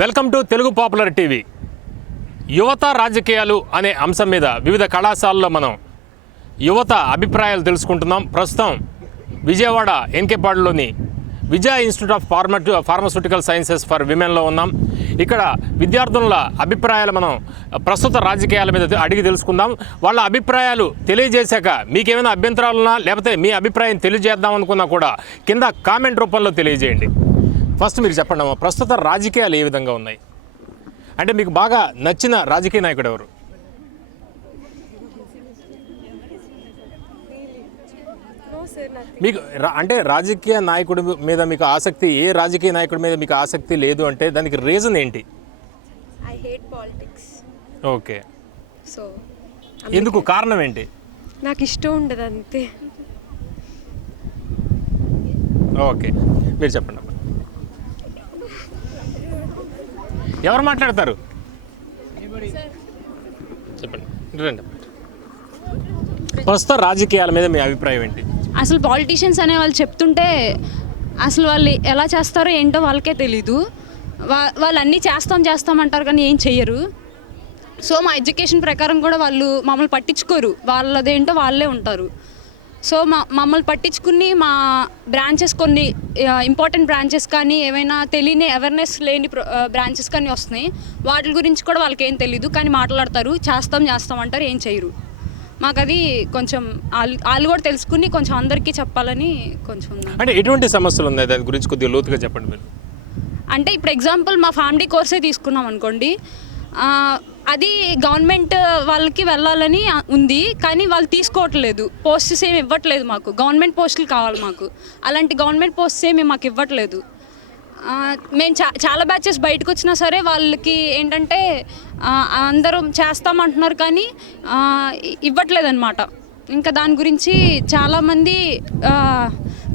Welcome to Telugu popular TV. యువత రాజకీయాలు అనే అంశం మీద వివిధ కళాశాలల్లో మనం యువత అభిప్రాయాలు తెలుసుకుంటున్నాం. ప్రస్తుతం విజయవాడ ఎన్కేపాడులోని Vijaya institute of pharmaceutical sciences for విమెన్లో ఉన్నాం. ఇక్కడ విద్యార్థుల అభిప్రాయాలు మనం ప్రస్తుత రాజకీయాల మీద అడిగి తెలుసుకుందాం. వాళ్ళ అభిప్రాయాలు తెలియజేశాక మీకేమైనా అభ్యంతరాలు ఉన్నా లేకపోతే మీ అభిప్రాయం తెలియజేద్దాం అనుకున్నా కూడా కింద కామెంట్ రూపంలో తెలియజేయండి. ఫస్ట్ మీరు చెప్పండి అమ్మా, ప్రస్తుత రాజకీయాలు ఏ విధంగా ఉన్నాయి? అంటే మీకు బాగా నచ్చిన రాజకీయ నాయకుడు ఎవరు? మీకు అంటే రాజకీయ నాయకుడి మీద మీకు ఆసక్తి, ఏ రాజకీయ నాయకుడి మీద మీకు ఆసక్తి లేదు అంటే దానికి రీజన్ ఏంటి? I hate politics. Okay, so ఎందుకు, కారణం ఏంటి? నాకు ఇష్టం ఉండదు అంతే. ఓకే, మీరు చెప్పండి. ఎవరు మాట్లాడతారు? చెప్పండి. రండి. ప్రస్తుత రాజకీయాల మీద మీ అభిప్రాయం ఏంటి? అసలు పాలిటీషియన్స్ అనే వాళ్ళు చెప్తుంటే అసలు వాళ్ళు ఎలా చేస్తారో ఏంటో వాళ్ళకే తెలీదు. వాళ్ళు అన్నీ చేస్తామంటారు కానీ ఏం చెయ్యరు. సో మా ఎడ్యుకేషన్ ప్రకారం కూడా వాళ్ళు మమ్మల్ని పట్టించుకోరు, వాళ్ళదేంటో వాళ్ళే ఉంటారు. సో మమ్మల్ని పట్టించుకుని మా బ్రాంచెస్ కొన్ని ఇంపార్టెంట్ బ్రాంచెస్ కానీ ఏమైనా తెలియని అవేర్నెస్ లేని బ్రాంచెస్ కానీ వస్తున్నాయి, వాటి గురించి కూడా వాళ్ళకి ఏం తెలీదు కానీ మాట్లాడతారు, చేస్తాం అంటారు, ఏం చేయరు. మాకు అది కొంచెం వాళ్ళు కూడా తెలుసుకుని కొంచెం అందరికీ చెప్పాలని కొంచెం. అంటే ఎటువంటి సమస్యలు ఉన్నాయి దాని గురించి కొద్దిగా లోతుగా చెప్పండి మీరు. అంటే ఇప్పుడు ఎగ్జాంపుల్ మా ఫ్యామిలీ కోర్సే తీసుకున్నాం అనుకోండి, అది గవర్నమెంట్ వాళ్ళకి వెళ్ళాలని ఉంది కానీ వాళ్ళు తీసుకోవట్లేదు, పోస్ట్స్ ఏమి ఇవ్వట్లేదు. మాకు గవర్నమెంట్ పోస్టులు కావాలి, మాకు అలాంటి గవర్నమెంట్ పోస్ట్స్ ఏమి మాకు ఇవ్వట్లేదు. మేము చాలా బ్యాచెస్ బయటకు వచ్చినా సరే వాళ్ళకి ఏంటంటే అందరూ చేస్తామంటున్నారు కానీ ఇవ్వట్లేదు అనమాట. ఇంకా దాని గురించి చాలామంది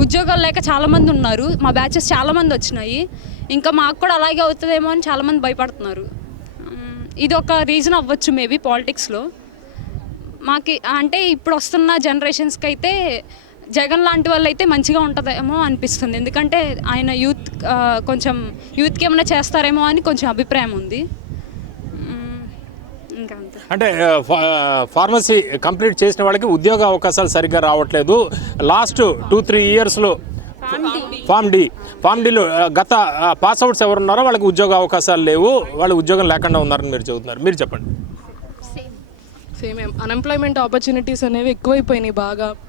ఉద్యోగాలు లేక చాలామంది ఉన్నారు. మా బ్యాచెస్ చాలామంది వచ్చినాయి, ఇంకా మాకు కూడా అలాగే అవుతుందేమో అని చాలామంది భయపడుతున్నారు. ఇది ఒక రీజన్ అవ్వచ్చు మేబీ పాలిటిక్స్లో. మాకు అంటే ఇప్పుడు వస్తున్న జనరేషన్స్కి అయితే జగన్ లాంటి వాళ్ళు అయితే మంచిగా ఉంటుందేమో అనిపిస్తుంది, ఎందుకంటే ఆయన కొంచెం యూత్కి ఏమైనా చేస్తారేమో అని కొంచెం అభిప్రాయం ఉంది. ఇంకా అంటే ఫార్మసీ కంప్లీట్ చేసిన వాళ్ళకి ఉద్యోగ అవకాశాలు సరిగ్గా రావట్లేదు. లాస్ట్ 2-3 ఇయర్స్లో ఫామ్ డీలో గత పాస్అవుట్స్ ఎవరున్నారో వాళ్ళకి ఉద్యోగ అవకాశాలు లేవు, వాళ్ళు ఉద్యోగం లేకుండా ఉన్నారని మీరు చెబుతున్నారు. మీరు చెప్పండి. సేమ్ అన్ఎంప్లాయ్మెంట్ ఆపర్చునిటీస్ అనేవి ఎక్కువైపోయినాయి,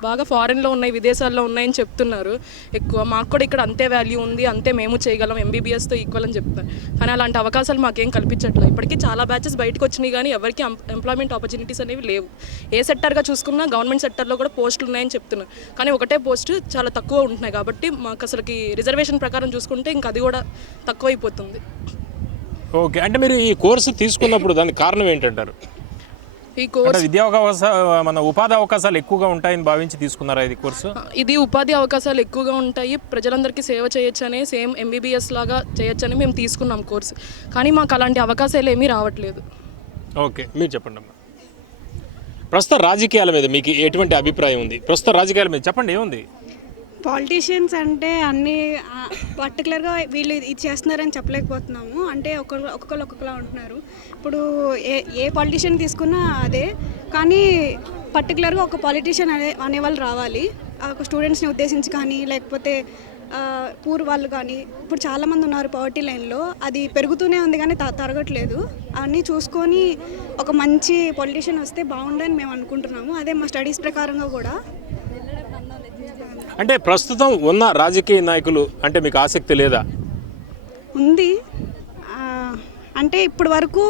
బాగా ఫారెన్లో ఉన్నాయి, విదేశాల్లో ఉన్నాయని చెప్తున్నారు ఎక్కువ. మాకు కూడా ఇక్కడ అంతే వాల్యూ ఉంది, అంతే మేము చేయగలం, ఎంబీబీఎస్తో ఈక్వల్ అని చెప్తారు. కానీ అలాంటి అవకాశాలు మాకేం కల్పించట్లేదు. ఇప్పటికీ చాలా బ్యాచెస్ బయటకు వచ్చినాయి కానీ ఎవరికి ఎంప్లాయ్మెంట్ ఆపర్చునిటీస్ అనేవి లేవు. ఏ సెక్టర్గా చూసుకున్నా గవర్నమెంట్ సెక్టర్లో కూడా పోస్టులు ఉన్నాయని చెప్తున్నారు కానీ ఒకటే పోస్ట్ చాలా తక్కువ ఉంటున్నాయి. కాబట్టి మాకు అసలుకి రిజర్వేషన్ ప్రకారం చూసుకుంటే ఇంకా అది కూడా తక్కువైపోతుంది. ఓకే, అంటే మీరు ఈ కోర్సు తీసుకున్నప్పుడు దానికి కారణం ఏంటంటారు? ఈ కోర్సు ఉపాధి అవకాశాలు ఎక్కువగా ఉంటాయని భావించి తీసుకున్నారా ఇది కోర్సు? ఇది ఉపాధి అవకాశాలు ఎక్కువగా ఉంటాయి, ప్రజలందరికీ సేవ చేయొచ్చని, సేమ్ ఎంబీబీఎస్ లాగా చేయొచ్చని మేము తీసుకున్నాం కోర్సు. కానీ మాకు అలాంటి అవకాశాలు ఏమీ రావట్లేదు. ఓకే, మీరు చెప్పండి అమ్మా. ప్రస్తుత రాజకీయాల మీద మీకు ఎటువంటి అభిప్రాయం ఉంది? ప్రస్తుత రాజకీయాల మీద చెప్పండి, ఏముంది? పాలిటీషియన్స్ అంటే అన్నీ పర్టికులర్గా వీళ్ళు ఇది చేస్తున్నారని చెప్పలేకపోతున్నాము. అంటే ఒక్కొక్కరు ఉంటున్నారు. ఇప్పుడు ఏ పాలిటీషియన్ తీసుకున్నా అదే, కానీ పర్టికులర్గా ఒక పాలిటీషియన్ అనేవాళ్ళు రావాలి. ఒక స్టూడెంట్స్ని ఉద్దేశించి కానీ లేకపోతే పూర్ వాళ్ళు కానీ. ఇప్పుడు చాలామంది ఉన్నారు పవర్టీ లైన్లో, అది పెరుగుతూనే ఉంది కానీ తరగట్లేదు. అవన్నీ చూసుకొని ఒక మంచి పొలిటీషియన్ వస్తే బాగుండని మేము అనుకుంటున్నాము. అదే మా స్టడీస్ ప్రకారంగా కూడా. అంటే ప్రస్తుతం ఉన్న రాజకీయ నాయకులు అంటే మీకు ఆసక్తి లేదా? ఉంది. అంటే ఇప్పటి వరకు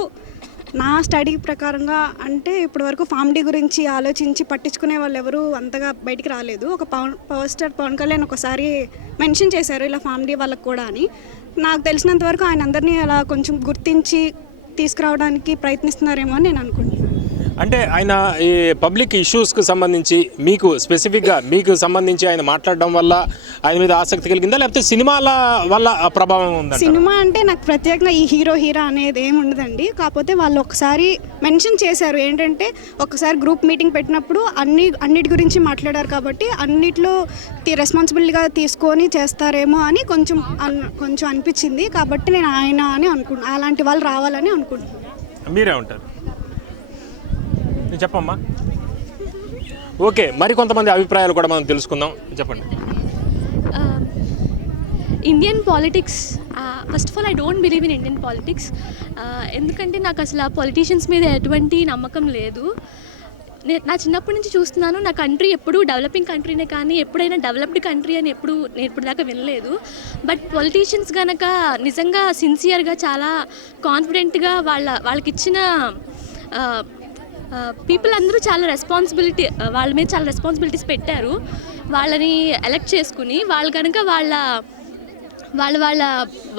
నా స్టడీ ప్రకారంగా అంటే ఇప్పటి వరకు ఫామ్ డీ గురించి ఆలోచించి పట్టించుకునే వాళ్ళు ఎవరు అంతగా బయటికి రాలేదు. ఒక పవర్ స్టార్ పవన్ కళ్యాణ్ ఒకసారి మెన్షన్ చేశారు ఇలా ఫామ్ డీ వాళ్ళకు కూడా అని. నాకు తెలిసినంత వరకు ఆయన అందరినీ అలా కొంచెం గుర్తించి తీసుకురావడానికి ప్రయత్నిస్తున్నారేమో అని నేను అనుకుంటున్నాను. అంటే ఆయన ఈ పబ్లిక్ ఇష్యూస్కి సంబంధించి మీకు స్పెసిఫిక్గా మీకు సంబంధించి ఆయన మాట్లాడడం వల్ల ఆయన మీద ఆసక్తి కలిగిందా, లేకపోతే సినిమాల వల్ల ఆ ప్రభావం ఉందా? సినిమా అంటే నాకు ప్రత్యేకంగా ఈ హీరో అనేది ఏమి ఉండదండి. కాకపోతే వాళ్ళు ఒకసారి మెన్షన్ చేశారు ఏంటంటే, ఒకసారి గ్రూప్ మీటింగ్ పెట్టినప్పుడు అన్నిటి గురించి మాట్లాడారు కాబట్టి అన్నిట్లో రెస్పాన్సిబిలిటీగా తీసుకొని చేస్తారేమో అని కొంచెం అనిపించింది. కాబట్టి నేను ఆయన అని అనుకుంటున్నాను, అలాంటి వాళ్ళు రావాలని అనుకుంటున్నాను. మీరే ఉంటారు, చెప్పమ్మా. ఓకే, మరి కొంతమంది అభిప్రాయాలు కూడా మనం తెలుసుకుందాం. చెప్పండి. Indian politics, first of all I don't believe in Indian politics. ఎందుకంటే నాకు అసలు ఆ పొలిటీషియన్స్ మీద ఎటువంటి నమ్మకం లేదు. నా చిన్నప్పటి నుంచి చూస్తున్నాను, నా కంట్రీ ఎప్పుడు డెవలపింగ్ కంట్రీనే కానీ ఎప్పుడైనా డెవలప్డ్ కంట్రీ అని నేను ఇప్పుడు దాకా వినలేదు. బట్ పొలిటీషియన్స్ కనుక నిజంగా సిన్సియర్గా చాలా కాన్ఫిడెంట్గా వాళ్ళకి ఇచ్చిన పీపుల్ అందరూ చాలా వాళ్ళ మీద చాలా రెస్పాన్సిబిలిటీస్ పెట్టారు. వాళ్ళని ఎలక్ట్ చేసుకుని వాళ్ళు కనుక వాళ్ళ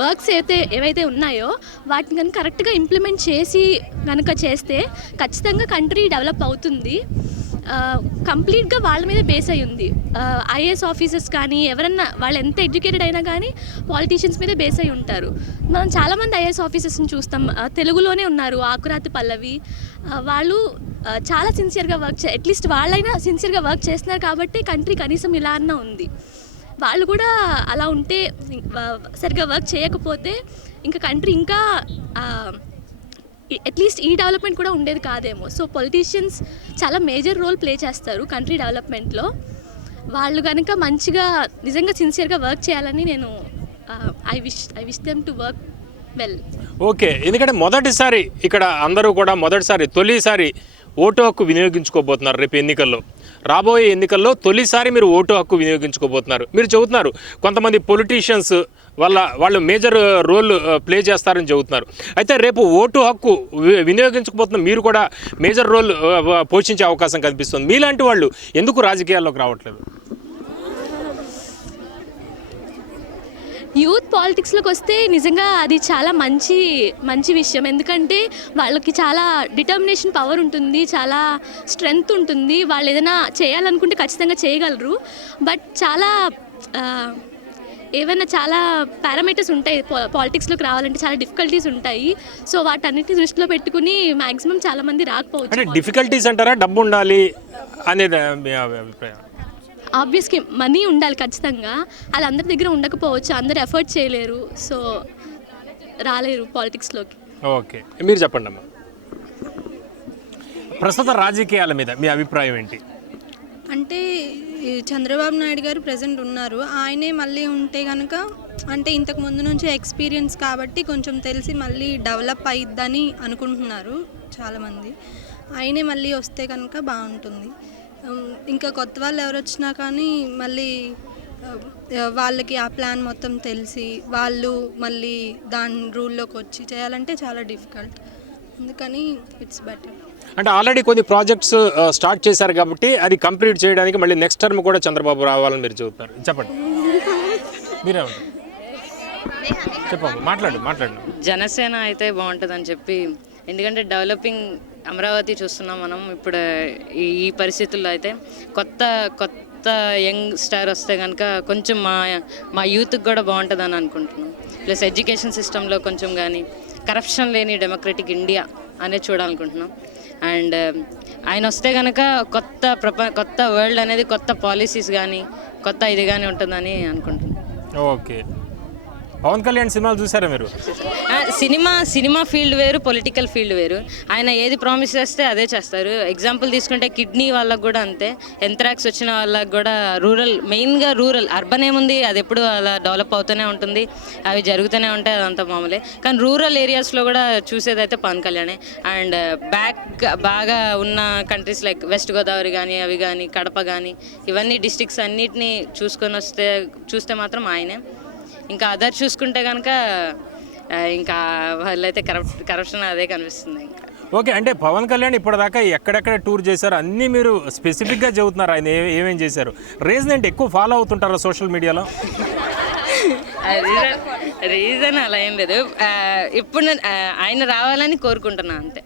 వర్క్స్ ఏవైతే ఉన్నాయో వాటిని కనుక కరెక్ట్గా ఇంప్లిమెంట్ చేసి కనుక చేస్తే ఖచ్చితంగా కంట్రీ డెవలప్ అవుతుంది. కంప్లీట్గా వాళ్ళ మీద బేస్ అయి ఉంది. ఐఏఎస్ ఆఫీసర్స్ కానీ ఎవరన్నా వాళ్ళు ఎంత ఎడ్యుకేటెడ్ అయినా కానీ పాలిటీషియన్స్ మీద బేస్ అయి ఉంటారు. మనం చాలామంది ఐఏఎస్ ఆఫీసర్స్ని చూస్తాం, తెలుగులోనే ఉన్నారు. ఆకురాతి పల్లవి వాళ్ళు చాలా సిన్సియర్గా అట్లీస్ట్ వాళ్ళైనా సిన్సియర్గా వర్క్ చేస్తున్నారు కాబట్టి కంట్రీ కనీసం ఇలా అన్నా ఉంది. వాళ్ళు కూడా అలా ఉంటే, సరిగ్గా వర్క్ చేయకపోతే ఇంకా కంట్రీ ఇంకా అట్లీస్ట్ ఈ డెవలప్మెంట్ కూడా ఉండేది కాదేమో. సో పొలిటీషియన్స్ చాలా మేజర్ రోల్ ప్లే చేస్తారు కంట్రీ డెవలప్మెంట్లో. వాళ్ళు కనుక మంచిగా నిజంగా సిన్సియర్గా వర్క్ చేయాలని నేను I wish them to work well. Okay, ఎందుకంటే మొదటిసారి ఇక్కడ అందరూ కూడా తొలిసారి ఓటు హక్కు వినియోగించుకోబోతున్నారు. రేపు ఎన్నికల్లో, రాబోయే ఎన్నికల్లో తొలిసారి మీరు ఓటు హక్కు వినియోగించుకోబోతున్నారు. మీరు చెబుతున్నారు కొంతమంది పొలిటీషియన్స్ వాళ్ళు మేజర్ రోల్ ప్లే చేస్తారని చెబుతున్నారు. అయితే రేపు ఓటు హక్కు వినియోగించుకోబోతున్న మీరు కూడా మేజర్ రోల్ పోషించే అవకాశం కనిపిస్తుంది. మీలాంటి వాళ్ళు ఎందుకు రాజకీయాల్లోకి రావట్లేదు? యూత్ పాలిటిక్స్లోకి వస్తే నిజంగా అది చాలా మంచి విషయం. ఎందుకంటే వాళ్ళకి చాలా డిటర్మినేషన్ పవర్ ఉంటుంది, చాలా స్ట్రెంగ్త్ ఉంటుంది. వాళ్ళు ఏదైనా చేయాలనుకుంటే ఖచ్చితంగా చేయగలరు. బట్ చాలా పారామీటర్స్ ఉంటాయి పాలిటిక్స్లోకి రావాలంటే, చాలా డిఫికల్టీస్ ఉంటాయి. సో వాటన్నిటిని దృష్టిలో పెట్టుకుని మ్యాక్సిమం చాలామంది రాకపోవచ్చు. డిఫికల్టీస్ అంటారా, డబ్బు ఉండాలి అనేది మీ అభిప్రాయం? ఆబ్వియస్గా మనీ ఉండాలి ఖచ్చితంగా. అది అందరి దగ్గర ఉండకపోవచ్చు, అందరు ఎఫర్ట్ చేయలేరు, సో రాలేరు పాలిటిక్స్లోకి. ఓకే, మీరు చెప్పండి అమ్మా. ప్రస్తుత రాజకీయాల మీద మీ అభిప్రాయం ఏంటి? అంటే చంద్రబాబు నాయుడు గారు ప్రెజెంట్ ఉన్నారు, ఆయనే మళ్ళీ ఉంటే కనుక అంటే ఇంతకు ముందు నుంచి ఎక్స్పీరియన్స్ కాబట్టి కొంచెం తెలిసి మళ్ళీ డెవలప్ అయ్యిద్దని అనుకుంటున్నారు చాలామంది. ఆయనే మళ్ళీ వస్తే కనుక బాగుంటుంది. ఇంకా కొత్త వాళ్ళు ఎవరు వచ్చినా కానీ మళ్ళీ వాళ్ళకి ఆ ప్లాన్ మొత్తం తెలిసి వాళ్ళు మళ్ళీ దాని రూల్లోకి వచ్చి చేయాలంటే చాలా డిఫికల్ట్. అందుకని ఇట్స్ బెటర్. అంటే ఆల్రెడీ కొన్ని ప్రాజెక్ట్స్ స్టార్ట్ చేశారు కాబట్టి అది కంప్లీట్ చేయడానికి మళ్ళీ నెక్స్ట్ టర్మ్ కూడా చంద్రబాబు రావాలని మీరు చెబుతున్నారు. చెప్పండి, మీరే చెప్పండి, మాట్లాడు. జనసేన అయితే బాగుంటుందని చెప్పి, ఎందుకంటే డెవలపింగ్ అమరావతి చూస్తున్నాం మనం ఇప్పుడు ఈ పరిస్థితుల్లో. అయితే కొత్త యంగ్ స్టార్ వస్తే కనుక కొంచెం మా యూత్కి కూడా బాగుంటుందని అనుకుంటున్నాం. ప్లస్ ఎడ్యుకేషన్ సిస్టంలో కొంచెం కానీ కరప్షన్ లేని డెమోక్రటిక్ ఇండియా అనేది చూడాలనుకుంటున్నాం. అండ్ ఆయన వస్తే కనుక కొత్త వరల్డ్ అనేది, కొత్త పాలసీస్ కానీ కొత్త ఇది కానీ ఉంటుందని అనుకుంటున్నాం. ఓకే, పవన్ కళ్యాణ్ సినిమాలు చూసారా మీరు? సినిమా ఫీల్డ్ వేరు, పొలిటికల్ ఫీల్డ్ వేరు. ఆయన ఏది ప్రామిస్ చేస్తే అదే చేస్తారు. ఎగ్జాంపుల్ తీసుకుంటే కిడ్నీ వాళ్ళకు కూడా అంతే, ఎంథ్రాక్స్ వచ్చిన వాళ్ళకి కూడా మెయిన్గా రూరల్, అర్బన్ ఏముంది అది ఎప్పుడు అలా డెవలప్ అవుతూనే ఉంటుంది, అవి జరుగుతూనే ఉంటాయి, అదంతా మామూలే. కానీ రూరల్ ఏరియాస్లో కూడా చూసేదైతే పవన్ కళ్యాణే. అండ్ బాగా ఉన్న కంట్రీస్ లైక్ వెస్ట్ గోదావరి కానీ అవి కానీ కడప కానీ ఇవన్నీ డిస్ట్రిక్ట్స్ అన్నిటినీ చూస్తే మాత్రం ఆయనే. ఇంకా అదర్ చూసుకుంటే కనుక ఇంకా వాళ్ళైతే కరప్షన్ అదే కనిపిస్తుంది. ఇంకా ఓకే, అంటే పవన్ కళ్యాణ్ ఇప్పటిదాకా ఎక్కడెక్కడ టూర్ చేశారు అన్నీ మీరు స్పెసిఫిక్గా చెబుతున్నారు. ఆయన ఏమేం చేశారు? రీజన్ ఏంటి? ఎక్కువ ఫాలో అవుతుంటారా సోషల్ మీడియాలో? రీజన్ అలా ఏం లేదు. ఇప్పుడు ఆయన రావాలని కోరుకుంటున్నా అంతే.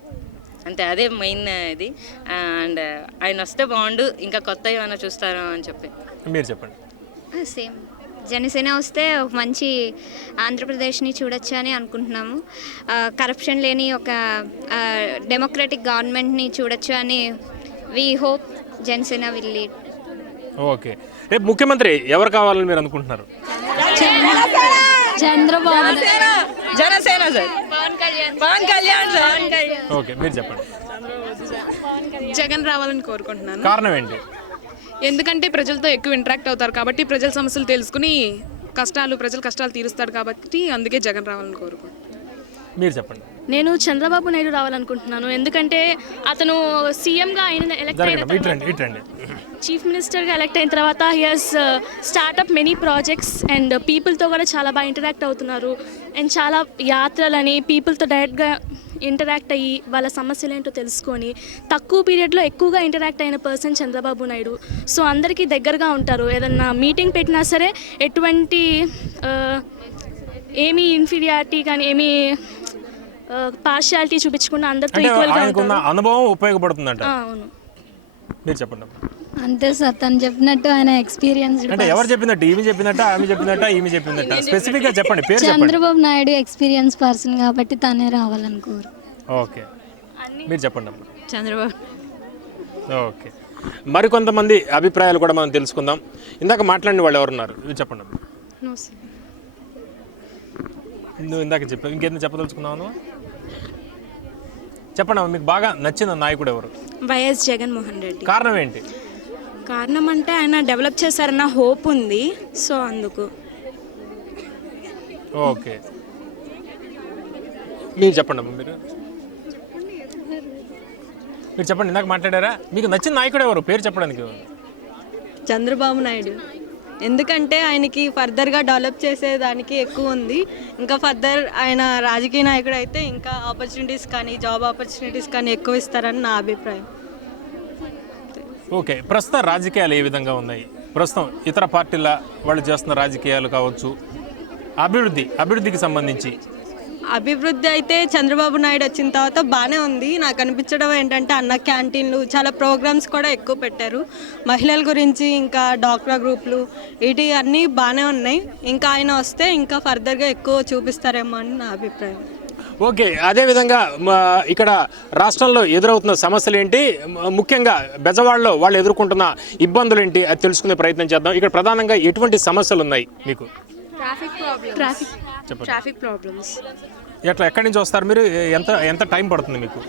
అంతే, అదే మెయిన్ ఇది. అండ్ ఆయన వస్తే బాగుండు, ఇంకా కొత్త ఏమైనా చూస్తారో అని చెప్పి. మీరు చెప్పండి. సేమ్ జనసేన వస్తే ఒక మంచి ఆంధ్రప్రదేశ్ని చూడొచ్చు అని అనుకుంటున్నాము. కరప్షన్ లేని ఒక డెమోక్రటిక్ గవర్నమెంట్ని చూడొచ్చు అని we hope Janasena will lead. Okay, రేపు ముఖ్యమంత్రి ఎవరు కావాలని మీరు అనుకుంటున్నారు? Chandrababu. Janasena sir, Pawan Kalyan sir. Okay, మీరు చెప్పండి. జగన్ రావాలని కోరుకుంటున్నాను. కారణం ఏంటి? ఎందుకంటే ప్రజలతో ఎక్కువ ఇంటరాక్ట్ అవుతారు కాబట్టి, ప్రజల సమస్యలు తెలుసుకుని ప్రజల కష్టాలు తీరుస్తాడు కాబట్టి, అందుకే జగన్ రావాలని కోరుకుంటున్నాను. మీరు చెప్పండి. నేను చంద్రబాబు నాయుడు రావాలనుకుంటున్నాను. ఎందుకంటే అతను సీఎంగా ఎలక్ట్ అయిన చీఫ్ మినిస్టర్గా ఎలక్ట్ అయిన తర్వాత he has startup many projects and పీపుల్తో కూడా చాలా బాగా ఇంటరాక్ట్ అవుతున్నారు. అండ్ చాలా యాత్రలని పీపుల్తో డైరెక్ట్గా ఇంటరాక్ట్ అయ్యి వాళ్ళ సమస్యలు ఏంటో తెలుసుకొని తక్కువ పీరియడ్లో ఎక్కువగా ఇంటరాక్ట్ అయిన పర్సన్ చంద్రబాబు నాయుడు. సో అందరికీ దగ్గరగా ఉంటారు. ఏదన్నా మీటింగ్ పెట్టినా సరే ఎటువంటి ఏమీ ఇన్ఫీరియారిటీ కానీ ఏమీ పార్షియాలిటీ చూపించకుండా అందరితో ఈక్వల్గా ఉంటారు. అనుభవం ఉపయోగపడుతుందంట. అవును. మీరు చెప్పండి. అంతే సార్, తను చెప్పినట్టు ఆయన ఎక్స్పీరియన్స్. అంటే ఎవరు చెప్పినట్టు? ఈమె చెప్పినట్ట, ఆమె చెప్పినట్ట, ఈమె చెప్పినట్ట? స్పెసిఫిక్ గా చెప్పండి, పేరు చెప్పండి. చంద్రబాబు నాయుడు ఎక్స్పీరియన్స్ పర్సన్ కాబట్టి తనే రావాలనుకోరు. ఓకే, మీరు చెప్పండి అమ్మా. చంద్రబాబు. ఓకే, మరికొంతమంది అభిప్రాయాలు కూడా మనం తెలుసుకుందాం. ఇందాక మాట్లాడిన వాళ్ళు ఎవరున్నారు? ఇవి చెప్పండి అమ్మా. నువ్వు ఇందాక చెప్పావు, ఇంకేందో చెప్పదలుచుకున్నావు? చెప్పండి అమ్మా, మీకు బాగా నచ్చిన నాయకుడు ఎవరు? వైఎస్ జగన్మోహన్ రెడ్డి. కారణం ఏంటి? కారణం అంటే ఆయన డెవలప్ చేశారన్న హోప్ ఉంది, సో అందుకు. ఓకే, మీరు చెప్పండి అమ్మా. మీరు చెప్పండి, ఇందాక మాట్లాడారా? మీకు నచ్చిన నాయకుడు ఎవరు? పేరు చెప్పడానికి. చంద్రబాబు నాయుడు. ఎందుకంటే ఆయనకి ఫర్దర్గా డెవలప్ చేసేదానికి ఎక్కువ ఉంది. ఇంకా ఫర్దర్ ఆయన రాజకీయ నాయకుడు అయితే ఇంకా ఆపర్చునిటీస్ కానీ జాబ్ ఆపర్చునిటీస్ కానీ ఎక్కువ ఇస్తారని నా అభిప్రాయం. ఓకే, ప్రస్తుత రాజకీయాలు ఏ విధంగా ఉన్నాయి? ప్రస్తుతం ఇతర పార్టీల వాళ్ళు చేస్తున్న రాజకీయాలు కావచ్చు, అభివృద్ధికి సంబంధించి. అభివృద్ధి అయితే చంద్రబాబు నాయుడు వచ్చిన తర్వాత బాగానే ఉంది. నాకు అనిపించడం ఏంటంటే అన్న క్యాంటీన్లు, చాలా ప్రోగ్రామ్స్ కూడా ఎక్కువ పెట్టారు. మహిళల గురించి ఇంకా డాక్టర్ గ్రూపులు, వీటి అన్నీ బాగానే ఉన్నాయి. ఇంకా ఆయన వస్తే ఇంకా ఫర్దర్గా ఎక్కువ చూపిస్తారేమో అని నా అభిప్రాయం. ఓకే, అదేవిధంగా ఇక్కడ రాష్ట్రంలో ఎదురవుతున్న సమస్యలు ఏంటి, ముఖ్యంగా బెజవాడలో వాళ్ళు ఎదుర్కొంటున్న ఇబ్బందులు ఏంటి, అది తెలుసుకునే ప్రయత్నం చేద్దాం. ఇక్కడ ప్రధానంగా ఎటువంటి సమస్యలు ఉన్నాయి మీకు? Traffic problems. ఎక్కడి నుంచి వస్తారు మీరు? ఎంత టైం పడుతుంది మీకు?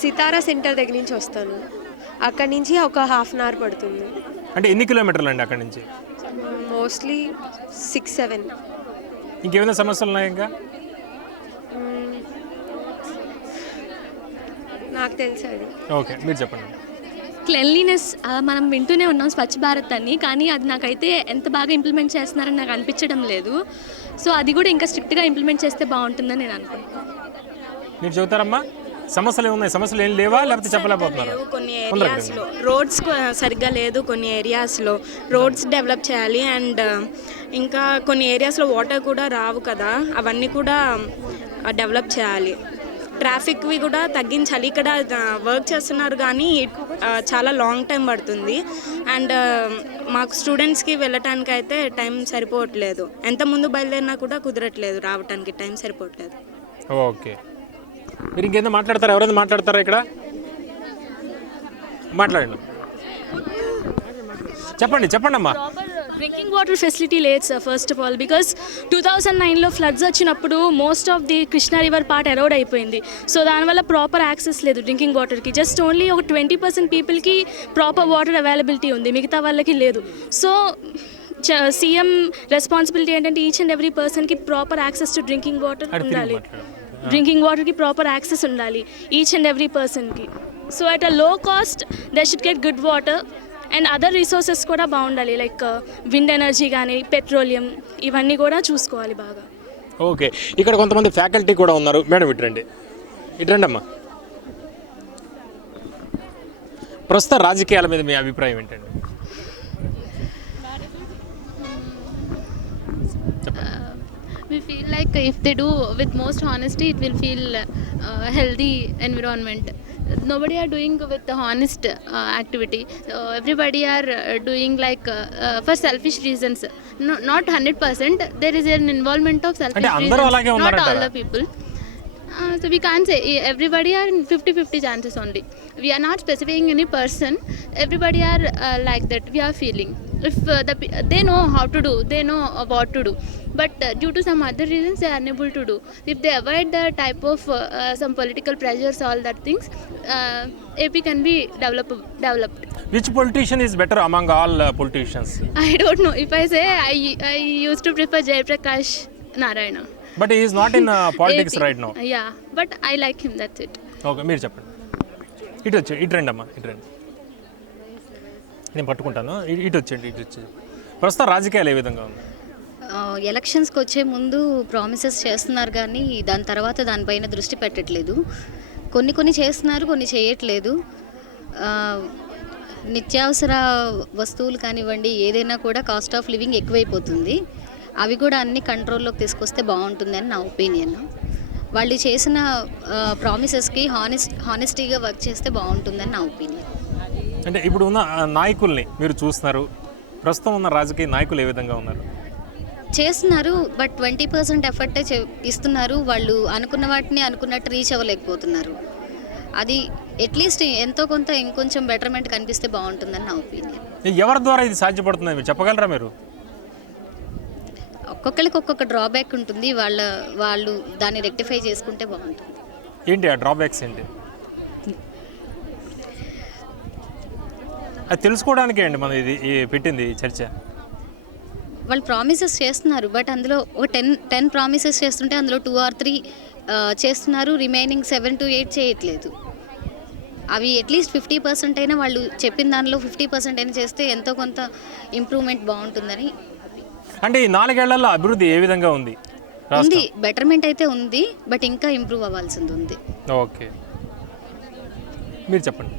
సితారా సెంటర్ దగ్గర నుంచి వస్తాను. అక్కడి నుంచి ఒక ½ అవర్ పడుతుంది. అంటే ఎన్ని కిలోమీటర్లు అండి అక్కడి నుంచి? మోస్ట్లీ 6-7. ఇంకేమైనా సమస్యలు ఉన్నాయి ఇంకా? నాకు తెలుసు అది. ఓకే, మీరు చెప్పండి. క్లెన్లీనెస్ మనం వింటూనే ఉన్నాం స్వచ్ఛ భారత్ అని, కానీ అది నాకైతే ఎంత బాగా ఇంప్లిమెంట్ చేస్తున్నారని నాకు అనిపించడం లేదు. సో అది కూడా ఇంకా స్ట్రిక్ట్గా ఇంప్లిమెంట్ చేస్తే బాగుంటుందని నేను అనుకుంటున్నాను. మీరు చెబుతారమ్మా, సమస్యలు ఏమున్నాయి? సమస్యలు ఏం లేవా, లేకపోతే చెప్పలేకపోతున్నారు? కొన్ని ఏరియాస్లో రోడ్స్ సరిగ్గా లేదు. కొన్ని ఏరియాస్లో రోడ్స్ డెవలప్ చేయాలి. అండ్ ఇంకా కొన్ని ఏరియాస్లో వాటర్ కూడా రావు కదా, అవన్నీ కూడా డెవలప్ చేయాలి. ట్రాఫిక్వి కూడా తగ్గించాలి. ఇక్కడ వర్క్ చేస్తున్నారు కానీ చాలా లాంగ్ టైం పడుతుంది. అండ్ మాకు స్టూడెంట్స్కి వెళ్ళటానికి అయితే టైం సరిపోవట్లేదు. ఎంత ముందు బయలుదేరినా కూడా కుదరట్లేదు, రావడానికి టైం సరిపోవట్లేదు. ఓకే, మీరు ఇంకేందో మాట్లాడతారా? ఎవరైనా మాట్లాడతారా? ఇక్కడ మాట్లాడండి, చెప్పండి అమ్మా. డ్రింకింగ్ వాటర్ ఫెసిలిటీ లేదు sir, first of all. Because 2009లో ఫ్లడ్స్ వచ్చినప్పుడు most of the Krishna river part erode అయిపోయింది. సో దానివల్ల ప్రాపర్ యాక్సెస్ లేదు డ్రింకింగ్ వాటర్కి. జస్ట్ ఓన్లీ ఒక 20% పీపుల్కి ప్రాపర్ వాటర్ అవైలబిలిటీ ఉంది, మిగతా వాళ్ళకి లేదు. సో సీఎం రెస్పాన్సిబిలిటీ ఏంటంటే ఈచ్ అండ్ ఎవ్రీ పర్సన్కి proper access to drinking water ఉండాలి. డ్రింకింగ్ వాటర్కి ప్రాపర్ యాక్సెస్ ఉండాలి ఈచ్ అండ్ ఎవ్రీ పర్సన్కి. సో అట్ అ లో cost they should get good water. And other resources కూడా బాగుండాలి, లైక్ విండ్ ఎనర్జీ కానీ పెట్రోలియం, ఇవన్నీ కూడా చూసుకోవాలి బాగా. ఓకే, ఇక్కడ కొంతమంది ఫ్యాకల్టీ కూడా ఉన్నారు. మేడం ఇట్రండి అమ్మా. ప్రస్తుత రాజకీయాల మీద మీ అభిప్రాయం ఏంటండి? We feel like if they do with most honesty, it will feel healthy environment. Nobody are doing with the honest activity. So everybody are doing like for selfish reasons. No, not 100%. There is an involvement of selfish అంటే అందరూ అలాగే reasons. Not all ఉన్నారంటారా? the people. So we can't say everybody are in 50-50 chances only. We are not specifying any person. Everybody are like that. We are feeling. If they know how to do, they know what to do. But due to some other reasons, they are unable to do. If they avoid the type of some political pressures, all that things, AP can be developed. Which politician is better among all politicians? I don't know. If I say I used to prefer Jayaprakash Narayana. But he is not in politics AP. right now. Yeah, but I like him. That's it. Okay, మీరు చెప్పండి. ఇటు రండి అమ్మా, ఇటు రండి. నేను పట్టుకుంటాను. ఇటు వచ్చేది. ప్రస్తుతం రాజకీయాలు ఏ విధంగా ఉంది? ఎలక్షన్స్కి వచ్చే ముందు ప్రామిసెస్ చేస్తున్నారు కానీ దాని తర్వాత దానిపైన దృష్టి పెట్టట్లేదు. కొన్ని చేస్తున్నారు, కొన్ని చేయట్లేదు. నిత్యావసర వస్తువులు కానివ్వండి, ఏదైనా కూడా కాస్ట్ ఆఫ్ లివింగ్ ఎక్కువైపోతుంది. అవి కూడా అన్ని కంట్రోల్లోకి తీసుకొస్తే బాగుంటుందని నా ఒపీనియన్. వాళ్ళు చేసిన ప్రామిసెస్కి హానెస్టీగా వర్క్ చేస్తే బాగుంటుందని నా ఒపీనియన్. అంటే ఇప్పుడు ఉన్న నాయకుల్ని మీరు చూస్తున్నారు, ప్రస్తుతం ఉన్న రాజకీయ నాయకులు ఏ విధంగా ఉన్నారు? చేస్తున్నారు, బట్ 20% ఎఫర్టే ఇస్తున్నారు. వాళ్ళు అనుకున్న వాటిని అనుకున్నట్టు రీచ్ అవ్వలేకపోతున్నారు. అది అట్లీస్ట్ ఎంతో కొంత ఇంకొంచెం బెటర్మెంట్ కనిపిస్తే బాగుంటుందని నా ఒపీనియన్. ఎవరి ద్వారా ఇది సాధ్యపడుతుంది మీరు చెప్పగలరా? మీరు ఒక్కొక్కరికి ఒక్కొక్క డ్రాబ్యాక్ ఉంటుంది. వాళ్ళు దాన్ని రెక్టిఫై చేసుకుంటే బాగుంటుంది. ఏంటి ఆ డ్రాబ్యాక్స్ ఏంటి? అది తెలుసుకోవడానికే అండి మనం ఇది పెట్టింది చర్చ. వాళ్ళు ప్రామిసెస్ చేస్తున్నారు, బట్ అందులో ఒక 10 ప్రామిసెస్ చేస్తుంటే అందులో 2 or 3 చేస్తున్నారు, రిమైనింగ్ 7 to 8 చేయట్లేదు. అవి అట్లీస్ట్ 50% అయినా వాళ్ళు చెప్పిన దానిలో 50% అయినా చేస్తే ఎంతో కొంత ఇంప్రూవ్మెంట్ బాగుంటుందని. అంటే ఈ 4 ఏళ్లలో అభివృద్ధి ఏ విధంగా ఉంది? బెటర్మెంట్ అయితే ఉంది, బట్ ఇంకా ఇంప్రూవ్ అవ్వాల్సింది ఉంది. ఓకే, మీరు చెప్పండి.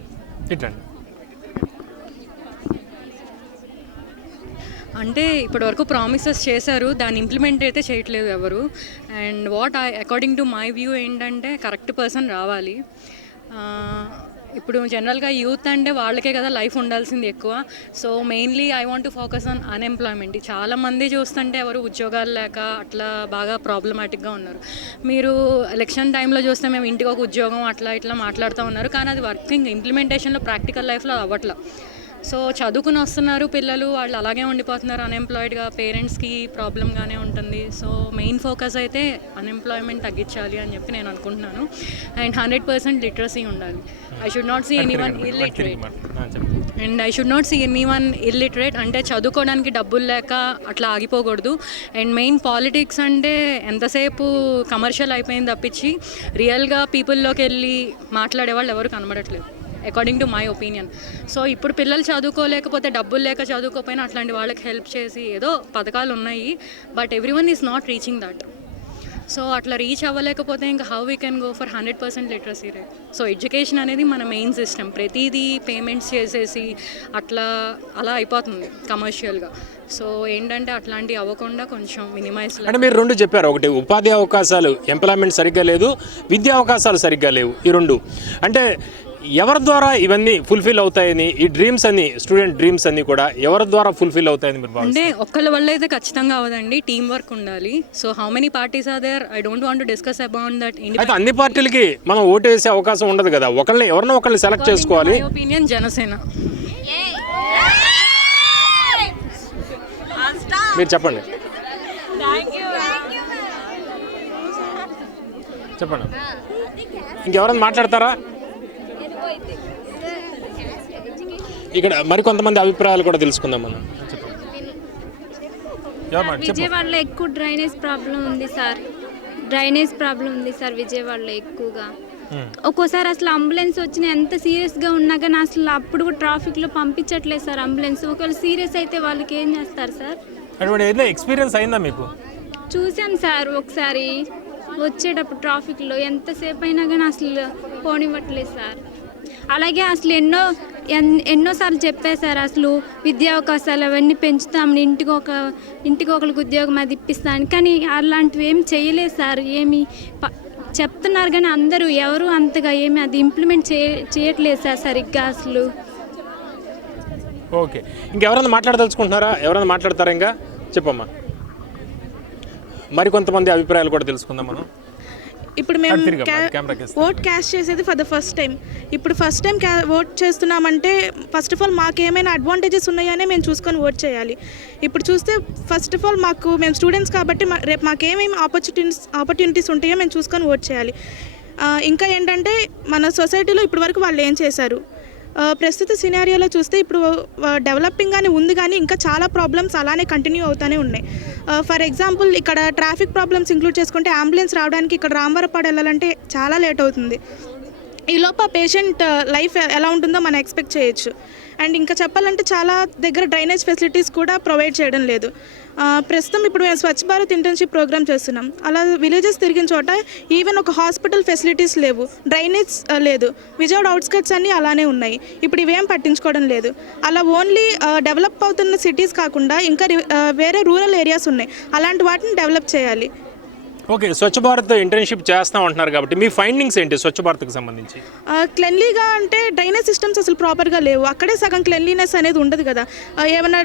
ఇట్లండి. అంటే ఇప్పటివరకు ప్రామిసెస్ చేశారు, దాన్ని ఇంప్లిమెంట్ అయితే చేయట్లేదు ఎవరు. And according to my view ఏంటంటే కరెక్ట్ పర్సన్ రావాలి. ఇప్పుడు జనరల్గా యూత్ అంటే వాళ్ళకే కదా లైఫ్ ఉండాల్సింది ఎక్కువ. So mainly I want to focus on unemployment. చాలామంది చూస్తుంటే ఎవరు ఉద్యోగాలు లేక అట్లా బాగా ప్రాబ్లమాటిక్గా ఉన్నారు. మీరు ఎలక్షన్ టైంలో చూస్తే మేము ఇంటికి ఒక ఉద్యోగం అట్లా ఇట్లా మాట్లాడుతూ ఉన్నారు, కానీ అది వర్కింగ్ ఇంప్లిమెంటేషన్లో ప్రాక్టికల్ లైఫ్లో అవ్వట్లా. సో చదువుకుని వస్తున్నారు పిల్లలు, వాళ్ళు అలాగే ఉండిపోతున్నారు అన్ఎంప్లాయిడ్గా, పేరెంట్స్కి ప్రాబ్లంగానే ఉంటుంది. సో మెయిన్ ఫోకస్ అయితే అన్ఎంప్లాయ్మెంట్ తగ్గించాలి అని చెప్పి నేను అనుకుంటున్నాను. అండ్ 100% లిటరసీ ఉండాలి. I should not see anyone illiterate. అంటే చదువుకోవడానికి డబ్బులు లేక అట్లా ఆగిపోకూడదు. అండ్ మెయిన్ పాలిటిక్స్ అంటే ఎంతసేపు కమర్షియల్ అయిపోయింది తప్పించి రియల్గా పీపుల్లోకి వెళ్ళి మాట్లాడే వాళ్ళు ఎవరు కనబడట్లేదు according to my opinion. So ఇప్పుడు పిల్లలు చదువుకోలేకపోతే, డబ్బులు లేక చదువుకోకపోయినా అట్లాంటి వాళ్ళకి హెల్ప్ చేసి ఏదో పథకాలు ఉన్నాయి, but everyone is not reaching that. So అట్లా రీచ్ అవ్వలేకపోతే ఇంకా how we can go for 100% literacy rate. So education అనేది మన మెయిన్ సిస్టమ్. ప్రతిదీ పేమెంట్స్ చేసేసి అలా అయిపోతుంది కమర్షియల్గా. సో ఏంటంటే అట్లాంటివి అవ్వకుండా కొంచెం మినిమైజ్. అంటే మీరు 2 చెప్పారు, ఒకటి ఉపాధి అవకాశాలు, ఎంప్లాయ్మెంట్ సరిగ్గా లేదు, విద్యా అవకాశాలు సరిగ్గా లేవు. ఈ 2 అంటే ఎవరి ద్వారా ఇవన్నీ ఫుల్ఫిల్ అవుతాయని, ఈ డ్రీమ్స్ అన్ని, స్టూడెంట్ డ్రీమ్స్ అన్ని కూడా ఎవరి ద్వారా ఫుల్ఫిల్ అవుతాయని మీరు అంటే ఒక్కళ్ళ వల్ల అయితే ఖచ్చితంగా అవదండి, టీమ్ వర్క్ ఉండాలి. So how many parties are there, I don't want to discuss about that. అయితే అన్ని పార్టీలకి మనం ఓటు వేసే అవకాశం ఉండదు కదా, ఎవరినో ఒకరిని సెలెక్ట్ చేసుకోవాలి. My opinion Janasena. మీరు చెప్పండి. చెప్పండి, ఇంకెవరైనా మాట్లాడతారా? ఇక్కడ మరికొంతమంది అభిప్రాయాలు కూడా తెలుసుకుందాం మనం. విజయవాడలో ఎక్కువ డ్రైనేజ్ ప్రాబ్లం ఉంది సార్. విజయవాడలో ఎక్కువగా ఒక్కోసారి అసలు అంబులెన్స్ వచ్చిన ఎంత సీరియస్గా ఉన్నా కానీ అసలు అప్పుడు కూడా ట్రాఫిక్లో పంపించట్లేదు సార్ అంబులెన్స్. ఒకవేళ సీరియస్ అయితే వాళ్ళకి ఏం చేస్తారు సార్? ఎక్స్పీరియన్స్ అయిందా మీకు? చూసాం సార్, ఒకసారి వచ్చేటప్పుడు ట్రాఫిక్లో ఎంతసేపు అయినా కానీ అసలు పోనివ్వట్లేదు సార్. అలాగే అసలు ఎన్నో ఎన్నోసార్లు చెప్పేశారు అసలు విద్యా అవకాశాలు అవన్నీ పెంచుతామని ఇంటికి ఒకరికి ఉద్యోగం అది ఇప్పిస్తాను, కానీ అలాంటివి ఏం చేయలేదు సార్. ఏమి చెప్తున్నారు కానీ అందరూ ఎవరు అంతగా ఏమి అది ఇంప్లిమెంట్ చేయట్లేదు సార్ సరిగ్గా అసలు. ఓకే, ఇంకెవరైనా మాట్లాడదలుచుకుంటున్నారా? ఎవరైనా మాట్లాడతారా? ఇంకా చెప్పమ్మా. మరికొంతమంది అభిప్రాయాలు కూడా తెలుసుకుందాం మనం. ఇప్పుడు మేము ఓట్ క్యాస్ట్ చేసేది ఫర్ ద ఫస్ట్ టైం. ఇప్పుడు ఫస్ట్ టైం ఓట్ చేస్తున్నామంటే ఫస్ట్ ఆఫ్ ఆల్ మాకు ఏమైనా అడ్వాంటేజెస్ ఉన్నాయనే మేము చూసుకొని ఓట్ చేయాలి. ఇప్పుడు చూస్తే ఫస్ట్ ఆఫ్ ఆల్ మేము స్టూడెంట్స్ కాబట్టి రేపు మాకు ఏమేమి ఆపర్చునిటీస్ ఉంటాయో మేము చూసుకొని ఓట్ చేయాలి. ఇంకా ఏంటంటే మన సొసైటీలో ఇప్పటి వరకు వాళ్ళు ఏం చేశారు, ప్రస్తుత సినారియోలో చూస్తే ఇప్పుడు డెవలపింగ్ అని ఉంది కానీ ఇంకా చాలా ప్రాబ్లమ్స్ అలానే కంటిన్యూ అవుతూనే ఉన్నాయి. ఫర్ ఎగ్జాంపుల్ ఇక్కడ ట్రాఫిక్ ప్రాబ్లమ్స్ ఇంక్లూడ్ చేసుకుంటే అంబులెన్స్ రావడానికి ఇక్కడ రామవరపాడు వెళ్ళాలంటే చాలా లేట్ అవుతుంది. ఈలోపు పేషెంట్ లైఫ్ ఎలా ఉంటుందో మనం ఎక్స్పెక్ట్ చేయొచ్చు. అండ్ ఇంకా చెప్పాలంటే చాలా దగ్గర డ్రైనేజ్ ఫెసిలిటీస్ కూడా ప్రొవైడ్ చేయడం లేదు. ప్రస్తుతం ఇప్పుడు మేము స్వచ్ఛ భారత్ ఇంటర్న్షిప్ ప్రోగ్రామ్ చేస్తున్నాం. అలా విలేజెస్ తిరిగిన చోట ఈవెన్ ఒక హాస్పిటల్ ఫెసిలిటీస్ లేవు, డ్రైనేజ్ లేదు. విజయవాడ అవుట్స్కట్స్ అన్నీ అలానే ఉన్నాయి. ఇప్పుడు ఇవేం పట్టించుకోవడం లేదు. అలా ఓన్లీ డెవలప్ అవుతున్న సిటీస్ కాకుండా ఇంకా వేరే రూరల్ ఏరియాస్ ఉన్నాయి, అలాంటి వాటిని డెవలప్ చేయాలి. ఓకే, స్వచ్ఛ భారత్ ఇంటర్న్షిప్ చేస్తాం అంటున్నారు కాబట్టి మీ ఫైండింగ్స్ ఏంటి స్వచ్ఛ భారత్కి సంబంధించి? క్లెన్లీగా అంటే డ్రైనేజ్ సిస్టమ్స్ అసలు ప్రాపర్గా లేవు. అక్కడే సగం క్లెన్లీనెస్ అనేది ఉండదు కదా. ఏమైనా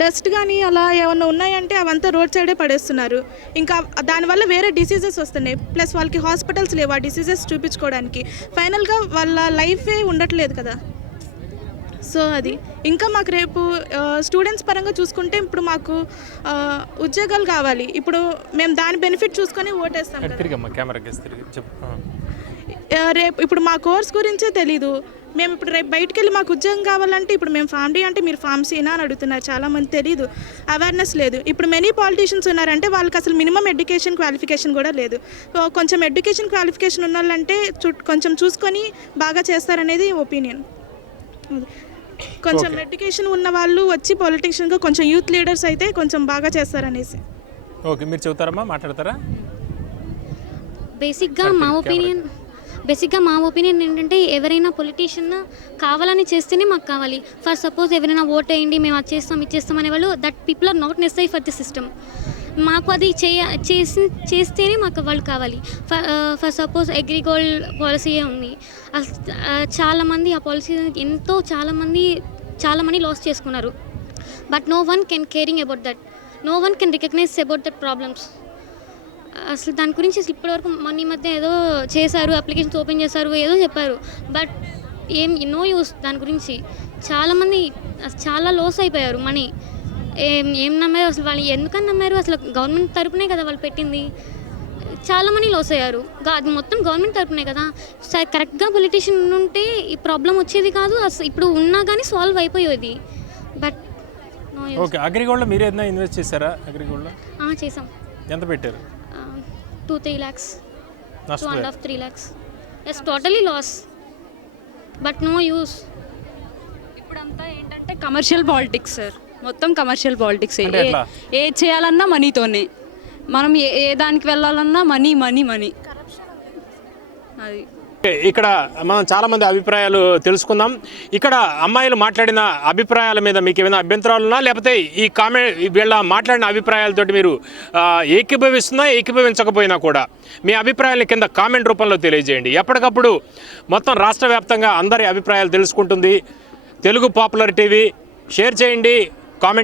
డస్ట్ కానీ అలా ఏమైనా ఉన్నాయంటే అవంతా రోడ్ సైడే పడేస్తున్నారు. ఇంకా దానివల్ల వేరే డిసీజెస్ వస్తున్నాయి. ప్లస్ వాళ్ళకి హాస్పిటల్స్ లేవు ఆ డిసీజెస్ చూపించుకోవడానికి. ఫైనల్గా వాళ్ళ లైఫే ఉండట్లేదు కదా. సో అది ఇంకా మాకు రేపు స్టూడెంట్స్ పరంగా చూసుకుంటే ఇప్పుడు మాకు ఉద్యోగాలు కావాలి. ఇప్పుడు మేము దాని బెనిఫిట్ చూసుకొని ఓటేస్తాం. రేపు ఇప్పుడు మా కోర్స్ గురించే తెలీదు. మేము ఇప్పుడు రేపు బయటికి వెళ్ళి మాకు ఉద్యోగం కావాలంటే ఇప్పుడు మేము ఫార్మడీ అంటే మీరు ఫార్మసీనా అని అడుగుతున్నారు. చాలామంది తెలీదు, అవేర్నెస్ లేదు. ఇప్పుడు మెనీ పాలిటీషియన్స్ ఉన్నారంటే వాళ్ళకి అసలు మినిమం ఎడ్యుకేషన్ క్వాలిఫికేషన్ కూడా లేదు. కొంచెం ఎడ్యుకేషన్ క్వాలిఫికేషన్ ఉన్న వాళ్ళంటే కొంచెం చూసుకొని బాగా చేస్తారనేది ఒపీనియన్. కొంచెం ఎడ్యుకేషన్ ఉన్న వాళ్ళు వచ్చి పొలిటీషియన్గా కొంచెం యూత్ లీడర్స్ అయితే కొంచెం బాగా చేస్తారనేసి. ఓకే, మీరు చెబుతారమ్మా, మాట్లాడతారా? బేసిక్గా మా ఒపీనియన్ ఏంటంటే ఎవరైనా పొలిటీషియన్ కావాలని చేస్తేనే మాకు కావాలి. ఫర్ సపోజ్ ఎవరైనా ఓట్ వేయండి మేము అది చేస్తాం ఇది చేస్తాం అనేవాళ్ళు, that people are not necessary for the system. మాకు అది చేస్తేనే మాకు వాళ్ళు కావాలి. ఫర్ సపోజ్ అగ్రిగోల్డ్ పాలసీయే ఉంది. చాలామంది ఆ పాలసీ చాలా మనీ లాస్ చేసుకున్నారు. But no one can caring about that, no one can recognize about that problems. అసలు దాని గురించి అసలు ఇప్పటివరకు మొన్న మధ్య ఏదో చేశారు, అప్లికేషన్స్ ఓపెన్ చేశారు, ఏదో చెప్పారు, బట్ నో యూస్. దాని గురించి చాలామంది చాలా లాస్ అయిపోయారు. మనీ ఏం నమ్మారు అసలు, వాళ్ళు ఎందుకని నమ్మారు? అసలు గవర్నమెంట్ తరపునే కదా వాళ్ళు పెట్టింది. చాలా మనీ లాస్ అయ్యారు. అది మొత్తం గవర్నమెంట్ తరపునే కదా. కరెక్ట్గా పొలిటీషియన్ ఉంటే ఈ ప్రాబ్లం వచ్చేది కాదు. అసలు ఇప్పుడు ఉన్నా కానీ సాల్వ్ అయిపోయేది. బట్ ఓకే, అగ్రిగోల్డ్లో మీరు ఏదైనా ఇన్వెస్ట్ చేశారా? అగ్రిగోల్డ్లో చేసాం. ఎంత పెట్టారు? 2-3 lakhs, 2.5-3 lakhs. Yes, totally loss, but no use. ఇప్పుడంతా ఏంటంటే కమర్షియల్ పాలిటిక్స్ సార్, మొత్తం కమర్షియల్ పాలిటిక్స్. ఏ చేయాలన్నా మనీతోనే, మనం ఏ దానికి వెళ్ళాలన్నా మనీ మనీ మనీ. అది ఇక్కడ మనం చాలామంది అభిప్రాయాలు తెలుసుకుందాం. ఇక్కడ అమ్మాయిలు మాట్లాడిన అభిప్రాయాల మీద మీకు ఏమైనా అభ్యంతరాలు ఉన్నా, లేకపోతే ఈ వీళ్ళ మాట్లాడిన అభిప్రాయాలతోటి మీరు ఏకీభవిస్తున్నా ఏకీభవించకపోయినా కూడా మీ అభిప్రాయాలను కింద కామెంట్ రూపంలో తెలియజేయండి. ఎప్పటికప్పుడు మొత్తం రాష్ట్ర వ్యాప్తంగా అందరి అభిప్రాయాలు తెలుసుకుంటుంది తెలుగు పాపులర్ టీవీ. షేర్ చేయండి,